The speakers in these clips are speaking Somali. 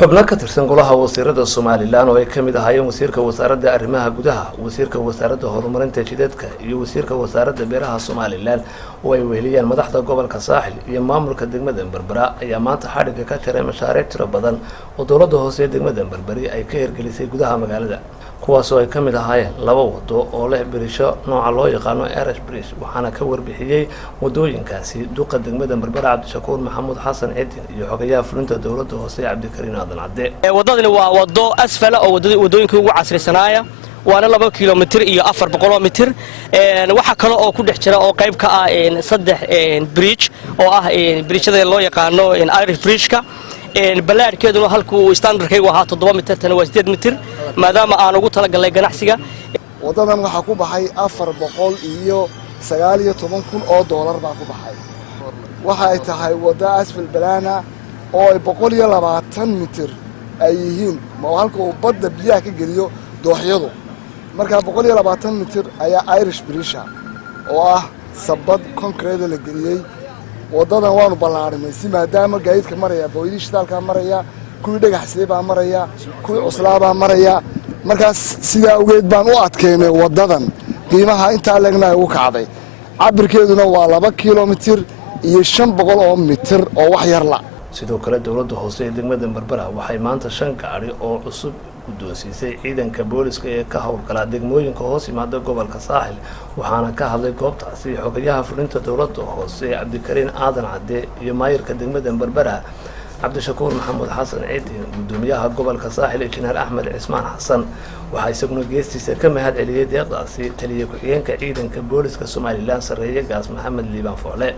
xubno ka tirsan golaha wasiirada Soomaaliland oo ay kamid ahaayeen wasiirka wasaaradda arrimaha gudaha, wasiirka wasaaradda horumarinta jidadka iyo wasiirka wasaaradda beeraha Soomaaliland oo ay weheliyeen madaxda gobolka Saaxil iyo maamulka degmada Berbera ayaa maanta xadhiga ka jaray mashaariic tiro badan oo dawladda hoose ee degmada Berberi ay ka hirgelisay gudaha magaalada, kuwaas oo ay kamid ahaayeen laba wado oo leh birisho nooca loo yaqaano Irish Bridge, waxaana ka warbixiyay wadooyinkaasi duqa degmada Berbera Cabdishakuur Maxamuud Xasan Ciidin iyo xogayaha fulinta dawladda hoose Cabdikariin wadadani waa wado asfala oo wadooyinka ugu casrisanaya waana 2 kilomitir iyo 400 mitir waxa kale oo ku dhex jira oo qayb ka ah saddex bridge oo ah bridgeada loo yaqaano Irish Bridge-ka balaarkeeduna halku standardkaygu ahaa 7 mitir tan waa 8 mitir maadaama aan ugu talagalay ganacsiga wadadan waxa ku baxay 419,000 oo dollar baa ku baxay waxa ay tahay wada asfal balana oo 120 mitir ay yihiin halka uu badda biyaha ka geliyo dooxyadu marka 120 mitir ayaa Irish Bridge oo ah sabad concrete la geliyay wadadan waanu ballaarinay si maadaama gaadiidka maraya booyadii shidaalka maraya kuwii dhagaxsay baa maraya kuwii cuslaaba maraya marka sida ugeed baan u adkeynay wadadan qiimaha inta leegna uu kacday cabirkeeduna waa 2 kilomitir iyo 500 oo mitir oo wax yar la sidoo kale dawladda hoose ee degmada Berbera waxay maanta 5 gaari oo cusub u doonsiisay ciidanka booliska ee ka howlgala degmooyinka hoos yimaada gobolka Saaxil waxaana ka hadlay goobtaasi xogayaha fulinta dawladda hoose Cabdikariin Aadan Cadde iyo maayirka degmada Berbera Cabdishakuur Maxamuud Xasan Ciidin gudoomiyaha gobolka Saaxil Injineer Axmed Cismaan Xasan waxa isaguna geestiisa ka mahad celiyay deeqdaasi taliye ku-xigeenka ciidanka booliska Soomaaliland sareeye gaas Maxamed Liibaan Foole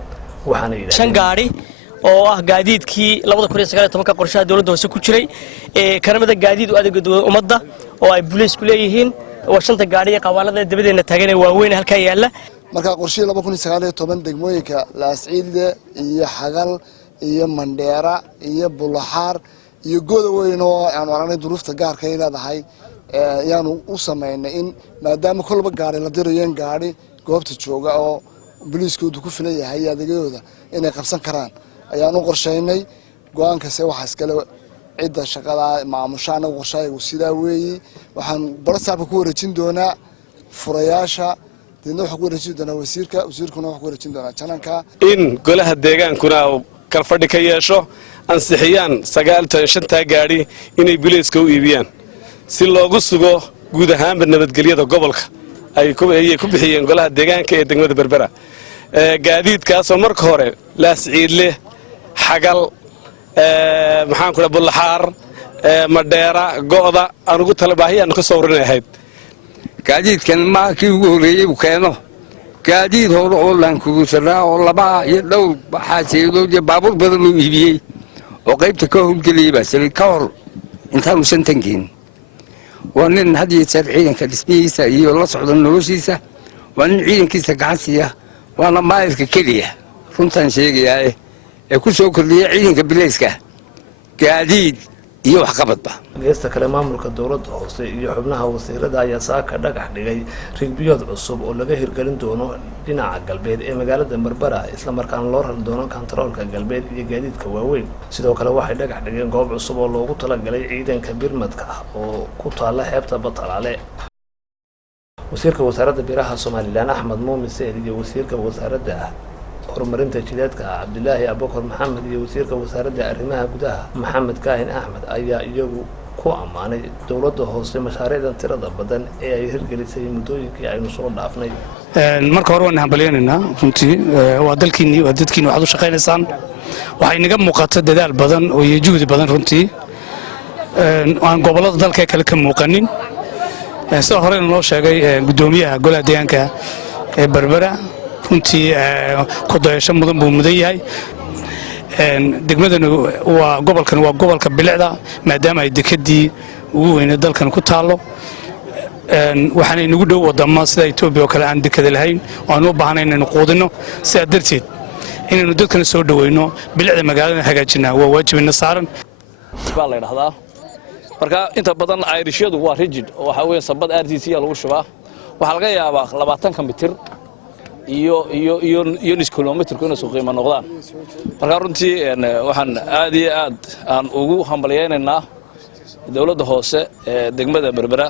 waxaana yidhaahdeen 5 gaari oo ah gaadiidkii 2019 qorshaha dawladda hoose ku jiray karamada gaadiid u adeega ummadda oo ay booliisku leeyihiin oo 5 gaari qawaalada dabadeena taagan waaweyn halka yaala marka qorshaha 2019 degmooyinka Laasciide iyo Xagal iyo Mandheera iyo Bulaxaar iyo Godaweyn oo aan waraanay duruufta gaarka ay leedahay ayaanu u sameeynay in maadaama kolba gaari la dirayeen gaari goobta jooga oo booliisku ku filan yahay adeegyadooda inay qabsan karaan ayaan u qorsheynay go'aankaasi waxa iskale cid shaqada maamushaana qorshaygu sida weeyii waxaan barsaabka ku wareejin doonaa furayaasha dina waxa ku wareejin doonaa wasiirkuna waxa ku wareejin doonaa jananka in golaha deegaankuna kala fadhi ka yeesho ansixiyaan 9 gaari inay booliiska u iibiyaan si loogu sugo guud ahaan nabadgelyada gobolka ay ku bixiyeen golaha deegaanka ee degmada Berbera gaadiidkaas oo marka hore Laasciide Xagal maxaan ku dhahay Bulaxaar Mandheera Go'da aan ugu talabaahiyaan ka soo warinayd gaadiidkan ma kii ugu horeeyay uu keeno gaadiid hore oo laan kugu saraa oo laba iyo dhow xaajeedo baabuur badan uu iibiyay oo qaybta ka howlgeliyay baa sii ka hor intaan san tangin وأن هذه سرعين كدسميسة يلا صعدوا النروسيسة وأن عين كيسة قاسية وأنا ما أذكر كليه فهمتان شيء يعني كل شيء كليه عين كبليسكا قاعدين iyo wax qabad ba geesta kale maamulka dawladda hoose iyo xubnaha wasiirada ayaa saaka dhagax dhigay rigbiyood cusub oo laga hirgelin doono dhinaca galbeed ee magaalada Berbera isla markaana loo rari doono kantaroolka galbeed iyo gaadiidka waaweyn sidoo kale waxay dhagax dhigeen goob cusub oo loogu talagalay ciidanka birmadka oo ku taala xeebta Batalaale wasiirka wasaaradda beeraha Soomaaliland Axmed Muumin Said iyo wasiirka wasaaradda horumarinta jidadka Cabdilaahi Abubakar Maxamed iyo wasiirka wasaaradda arrimaha gudaha Maxamed Kaahin Axmed ayaa iyagu ku amaanay dawladda hoose mashaariicdan tirada badan ee ay hirgelisay muddooyinkii aynu soo dhaafnay marka hore waan hambalyeynaa runtii waa dalkiini waa dadkiina waxaad u shaqaynaysaan waxay naga muuqata dadaal badan oo iyo juhdi badan runtii aan gobolada dalka kale ka muuqanin sida hore loo sheegay gudoomiyaha golaha deegaanka ee Berbera runtii ku dayasho mudan buu mudan yahay degmadana waa gobolka bilicda maadaama ay dekadii ugu weyn dalkan ku taalo waxaan inagu dhow wadamo sida Itoobiya oo kale aan dekada lahayn oo aan u baahnayn inaynu quudino sida darteed inaynu dadkana soo dhaweyno bilicda magaalada hagaajinaa waa waajibina saaran baa la yiraahdaa marka inta badan Irishadu waa rigid oo waxa weeye sabad RTC lagu shubaa waxa laga yaabaa 20 mitir iyo nis kilomitirku inay isku qiimo noqdaan marka runtii waxaan aad iyo aad aan ugu hambalyaynaynaa dawladda hoose ee degmada Berbera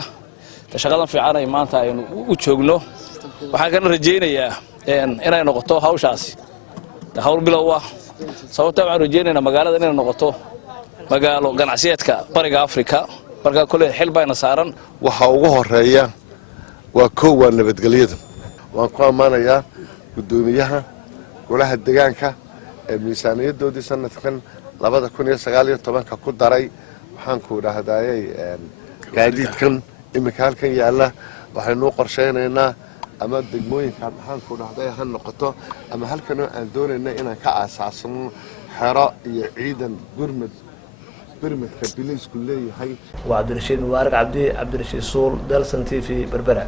shaqadan fiican ay maanta aynu u joogno waxaan kana rajaynayaa inay noqoto hawshaasi hawl bilow ah sababta waxaan rajaynaynaa magaalada inay noqoto magaalo ganacsiyeedka bariga Afrika marka kale xil bayna saaran waxa ugu horeeya waa koow nabadgelyada waan ku amaanayaa gudoomiyaha golaha deegaanka ee miisaaniyadoodii sanadkan 2019 ku daray waxaan ku dhahdayay gaadiidkan imika halkan yaala waxaynu qorsheynaynaa ama degmooyinka waxaan ku dhahday han noqoto ama halkan aan doonaynaa inaan ka aasaasno xero iyo ciidan برمتك بليس كلية هاي وعبد الرشيد مبارك عبدي عبد الرشيد صول دالسن تي في بربرة.